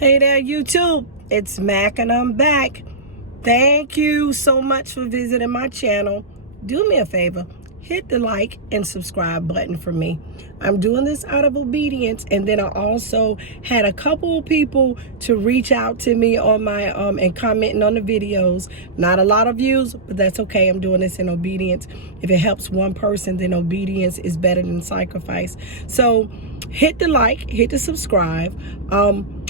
Hey there, YouTube. It's Mac and I'm back. Thank you so much for visiting my channel. Do me a favor, hit the like and subscribe button for me. I'm doing this out of obedience, and then I also had a couple of people to reach out to me on my and commenting on the videos. Not a lot of views, but that's okay. I'm doing this in obedience. If it helps one person, then obedience is better than sacrifice. So hit the like, hit the subscribe,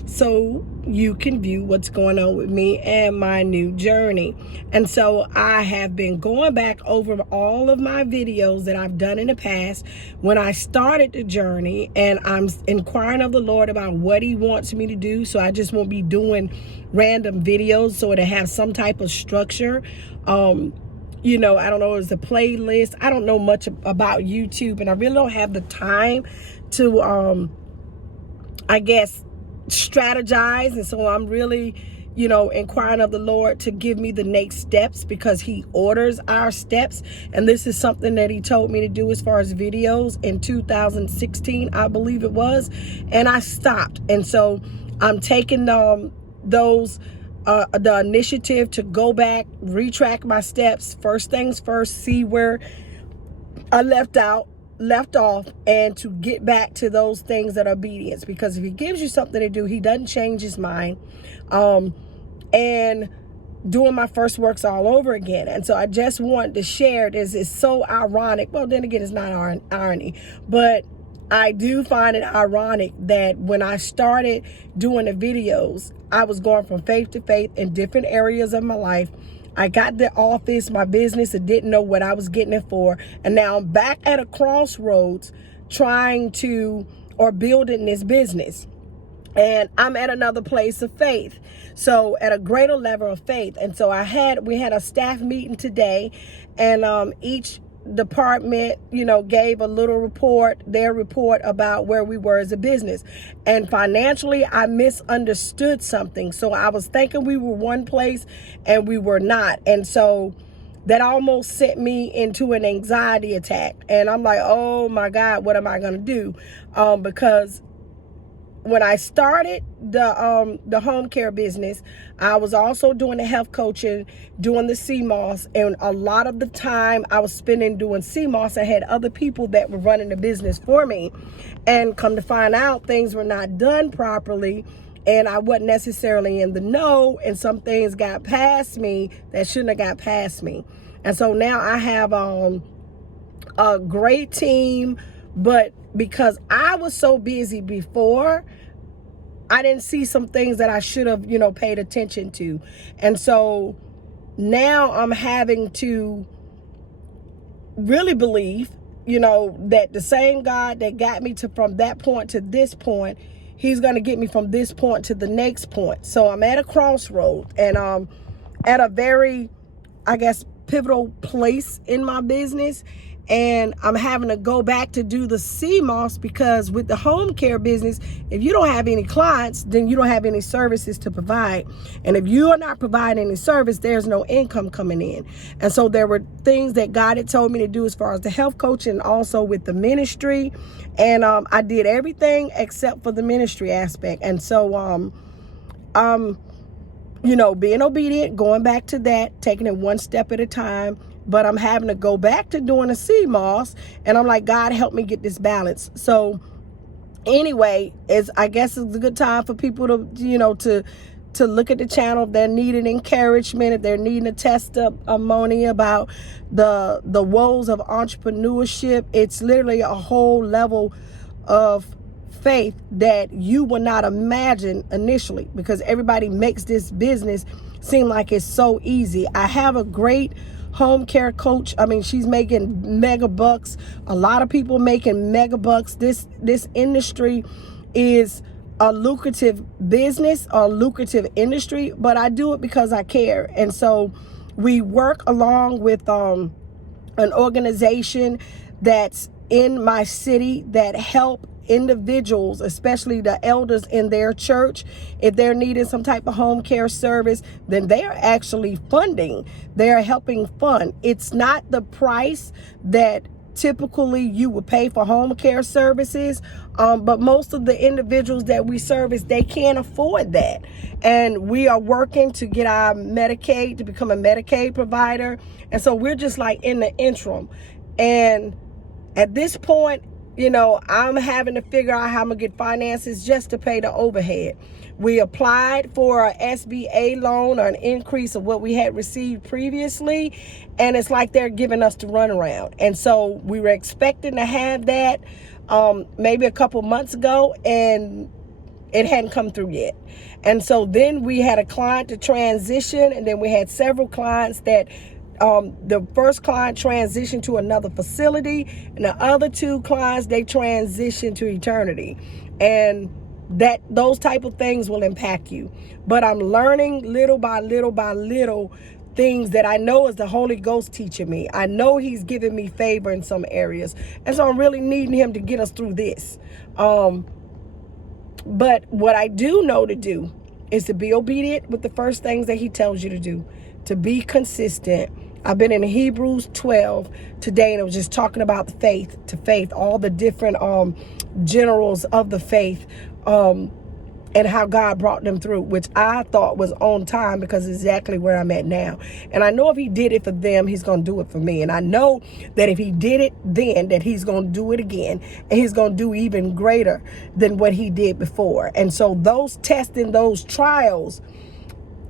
so you can view what's going on with me and my new journey. And so I have been going back over all of my videos that I've done in the past when I started the journey, and I'm inquiring of the Lord about what he wants me to do. So I just won't be doing random videos, so to have some type of structure. You know, I don't know, it's a playlist. I don't know much about YouTube, and I really don't have the time to I guess strategize. And so I'm really, you know, inquiring of the Lord to give me the next steps, because he orders our steps. And this is something that he told me to do as far as videos in 2016, I believe it was, and I stopped. And so I'm taking the initiative to go back, retrack my steps, first things first, see where I left off, and to get back to those things that are obedience. Because if he gives you something to do, he doesn't change his mind. And doing my first works all over again. And so I just wanted to share this. It's so ironic. Well, then again, it's not irony, but I do find it ironic that when I started doing the videos, I was going from faith to faith in different areas of my life. I got the office, my business, and didn't know what I was getting it for. And now I'm back at a crossroads building this business. And I'm at another place of faith. So at a greater level of faith. And so we had a staff meeting today, and each department, you know, gave a little their report about where we were as a business. And financially, I misunderstood something. So I was thinking we were one place and we were not. And so that almost sent me into an anxiety attack. And I'm like, oh my God, what am I going to do? Because when I started the home care business, I was also doing the health coaching, doing the CMOS, and a lot of the time I was spending doing CMOS. I had other people that were running the business for me, and come to find out, things were not done properly, and I wasn't necessarily in the know, and some things got past me that shouldn't have got past me. And so now I have a great team, but because I was so busy before, I didn't see some things that I should have, you know, paid attention to. And so now I'm having to really believe, you know, that the same God that got me from that point to this point, he's going to get me from this point to the next point. So I'm at a crossroad, and at a very, I guess, pivotal place in my business. And I'm having to go back to do the CMOS, because with the home care business, if you don't have any clients, then you don't have any services to provide. And if you are not providing any service, there's no income coming in. And so there were things that God had told me to do as far as the health coaching, and also with the ministry. And I did everything except for the ministry aspect. And so you know, being obedient, going back to that, taking it one step at a time. But I'm having to go back to doing a CMOS, and I'm like, God, help me get this balance. So anyway, I guess it's a good time for people to, you know, to look at the channel if they're needing encouragement, if they're needing a testimony about the woes of entrepreneurship. It's literally a whole level of faith that you would not imagine initially, because everybody makes this business seem like it's so easy. I have a great home care coach. I mean, she's making mega bucks. A lot of people making mega bucks. This industry is a lucrative business, a lucrative industry, but I do it because I care. And so we work along with an organization that's in my city that help individuals, especially the elders in their church. If they're needing some type of home care service, then they are actually funding. They're helping fund. It's not the price that typically you would pay for home care services, but most of the individuals that we service, they can't afford that. And we are working to get our Medicaid, to become a Medicaid provider. And so we're just like in the interim. And at this point, I'm having to figure out how I'm gonna get finances just to pay the overhead. We applied for a SBA loan, or an increase of what we had received previously, and it's like they're giving us the runaround. And so we were expecting to have that maybe a couple months ago, and it hadn't come through yet. And so then we had a client to transition, and then we had several clients that the first client transitioned to another facility, and the other two clients, they transitioned to eternity. And those type of things will impact you. But I'm learning little by little by little things that I know is the Holy Ghost teaching me. I know he's giving me favor in some areas. And so I'm really needing him to get us through this. But what I do know to do is to be obedient with the first things that he tells you to do, to be consistent. I've been in Hebrews 12 today, and it was just talking about the faith to faith, all the different generals of the faith, and how God brought them through, which I thought was on time, because it's exactly where I'm at now. And I know if he did it for them, he's going to do it for me. And I know that if he did it then, that he's going to do it again, and he's going to do even greater than what he did before. And so those tests and those trials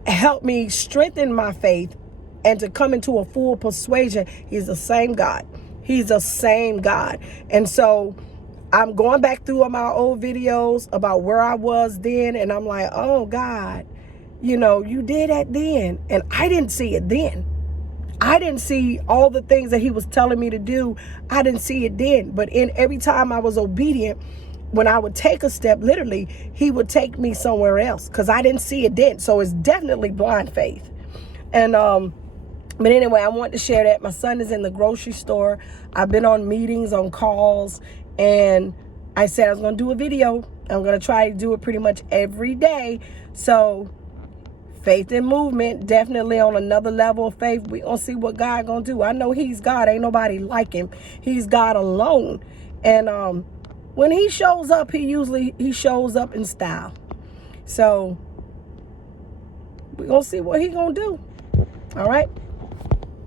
help me strengthen my faith and to come into a full persuasion. He's the same God. He's the same God. And so I'm going back through my old videos about where I was then, and I'm like, oh God, you did that then, and I didn't see it then. I didn't see all the things that he was telling me to do. I didn't see it then. But in every time I was obedient, when I would take a step, literally, he would take me somewhere else, because I didn't see it then. So it's definitely blind faith. And but anyway, I want to share that. My son is in the grocery store. I've been on meetings, on calls, and I said I was going to do a video. I'm going to try to do it pretty much every day. So faith and movement, definitely on another level of faith. We're going to see what God going to do. I know he's God. Ain't nobody like him. He's God alone. And when he shows up, he shows up in style. So we're going to see what he's going to do. All right.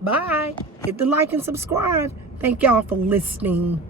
Bye. Hit the like and subscribe. Thank y'all for listening.